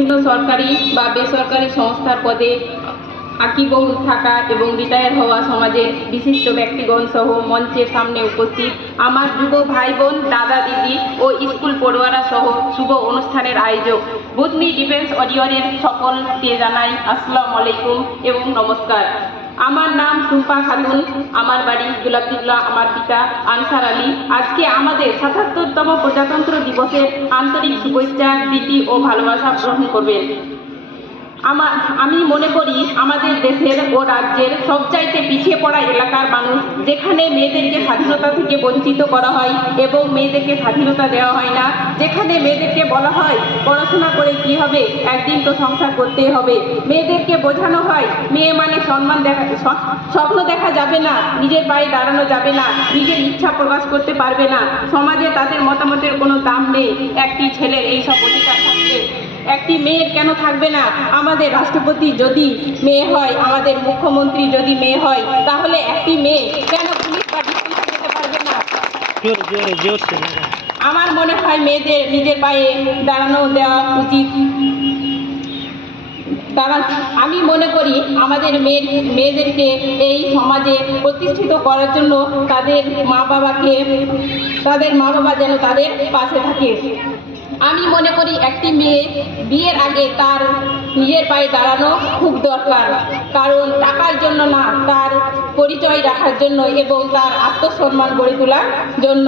বিভিন্ন সরকারি বা বেসরকারি সংস্থার পদে আঁকিবহুল থাকা এবং রিটায়ার হওয়া সমাজের বিশিষ্ট ব্যক্তিগণ সহ মঞ্চের সামনে উপস্থিত আমার যুব ভাই বোন, দাদা দিদি ও স্কুল পড়ুয়ারা সহ শুভ অনুষ্ঠানের আয়োজক বুধনি ডিফেন্স ওয়ারিয়রের সকলকে জানাই আসসালামু আলাইকুম এবং নমস্কার। আমার নাম সুম্পা খাতুন, আমার বাড়ি গোলাপদিগলা, আমার পিতা আনসার আলী। আজকে আমাদের ৭৭তম প্রজাতন্ত্র দিবসের আন্তরিক শুভেচ্ছা, প্রীতি ও ভালোবাসা গ্রহণ করবেন। আমি মনে করি আমাদের দেশের ও রাজ্যের সবচাইতে পিছিয়ে পড়া এলাকার মানুষ, যেখানে মেয়েদেরকে স্বাধীনতা থেকে বঞ্চিত করা হয় এবং মেয়েদেরকে স্বাধীনতা দেওয়া হয় না, যেখানে মেয়েদেরকে বলা হয় পড়াশোনা করে কি হবে, একদিন তো সংসার করতেই হবে। মেয়েদেরকে বোঝানো হয় মেয়ে মানে স্বপ্ন দেখা যাবে না, নিজের পায়ে দাঁড়ানো যাবে না, নিজের ইচ্ছা প্রকাশ করতে পারবে না, সমাজে তাদের মতামতের কোনো দাম নেই। একটি ছেলের এইসব অধিকার থাকবে, একটি মেয়ের কেন থাকবে না? আমাদের রাষ্ট্রপতি যদি মেয়ে হয়, আমাদের মুখ্যমন্ত্রী যদি মেয়ে হয়, তাহলে একটি মেয়ে কেন পুলিশ বা ডিফেন্সে যেতে পারবে না? আমার মনে হয় মেয়েদের নিজের পায়ে দাঁড়ানো দেওয়া উচিত। আমি মনে করি আমাদের মেয়েদেরকে এই সমাজে প্রতিষ্ঠিত করার জন্য তাদের মা বাবা যেন তাদের পাশে থাকে। আমি মনে করি একটি মেয়ে বিয়ের আগে তার নিজের পায়ে দাঁড়ানো খুব দরকার, কারণ টাকার জন্য না, তার পরিচয় রাখার জন্য এবং তার আত্মসম্মান গড়ে তোলার জন্য।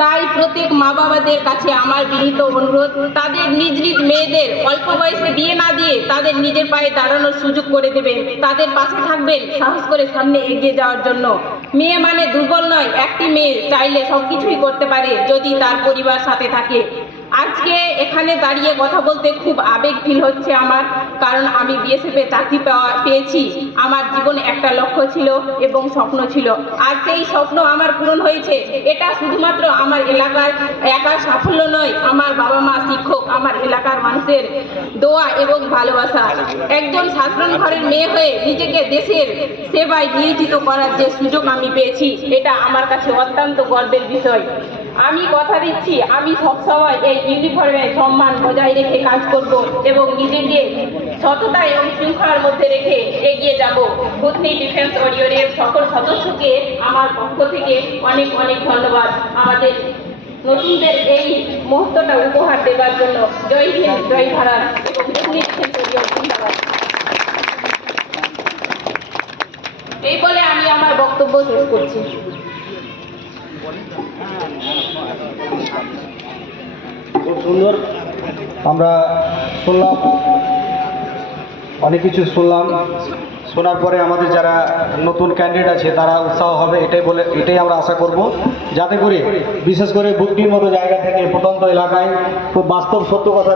তাই প্রত্যেক মা বাবাদের কাছে আমার বিনীত অনুরোধ, তাদের নিজ নিজ মেয়েদের অল্প বয়সে বিয়ে না দিয়ে তাদের নিজের পায়ে দাঁড়ানোর সুযোগ করে দেবেন, তাদের পাশে থাকবেন সাহস করে সামনে এগিয়ে যাওয়ার জন্য। মেয়ে মানে দুর্বল নয়, একটি মেয়ে চাইলে সব কিছুই করতে পারে যদি তার পরিবার সাথে থাকে। আজকে এখানে দাঁড়িয়ে কথা বলতে খুব আবেগ ফিল হচ্ছে আমার, কারণ আমি বিএসএফে চাকরি পেয়েছি। আমার জীবনে একটা লক্ষ্য ছিল এবং স্বপ্ন ছিল, আর সেই স্বপ্ন আমার পূরণ হয়েছে। এটা শুধুমাত্র আমার এলাকার একার সাফল্য নয়, আমার বাবা মা, শিক্ষক, আমার এলাকার মানুষের দোয়া এবং ভালোবাসা। একজন সাধারণ ঘরের মেয়ে হয়ে নিজেকে দেশের সেবায় নিয়োজিত করার যে সুযোগ আমি পেয়েছি, এটা আমার কাছে অত্যন্ত গর্বের বিষয়। আমি কথা দিচ্ছি, আমি সবসময় এই ইউনিফর্মের সম্মান বজায় রেখে কাজ করব এবং নিজেকে সততা এবং শৃঙ্খলার মধ্যে রেখে এগিয়ে যাব। বুধনি ডিফেন্স ওয়ারিয়রের সকল সদস্যকে আমার পক্ষ থেকে অনেক অনেক ধন্যবাদ আমাদের নতুনদের এই মুহূর্তটা উপহার দেওয়ার জন্য। জয় হিন্দ, জয় ভারত এবং বুধনি ডিফেন্স ওয়ারিয়র জিন্দাবাদ। এই বলে আমি আমার বক্তব্য শেষ করছি। খুব সুন্দর আমরা শুনলাম, অনেক কিছু শুনলাম। শোনার পরে আমাদের যারা নতুন ক্যান্ডিডেট আছে তারা উৎসাহ হবে, এটাই আমরা আশা করব, যাতে করে বিশেষ করে বুধনির মতো জায়গা থেকে প্রত্যন্ত এলাকায় খুব বাস্তব সত্য কথা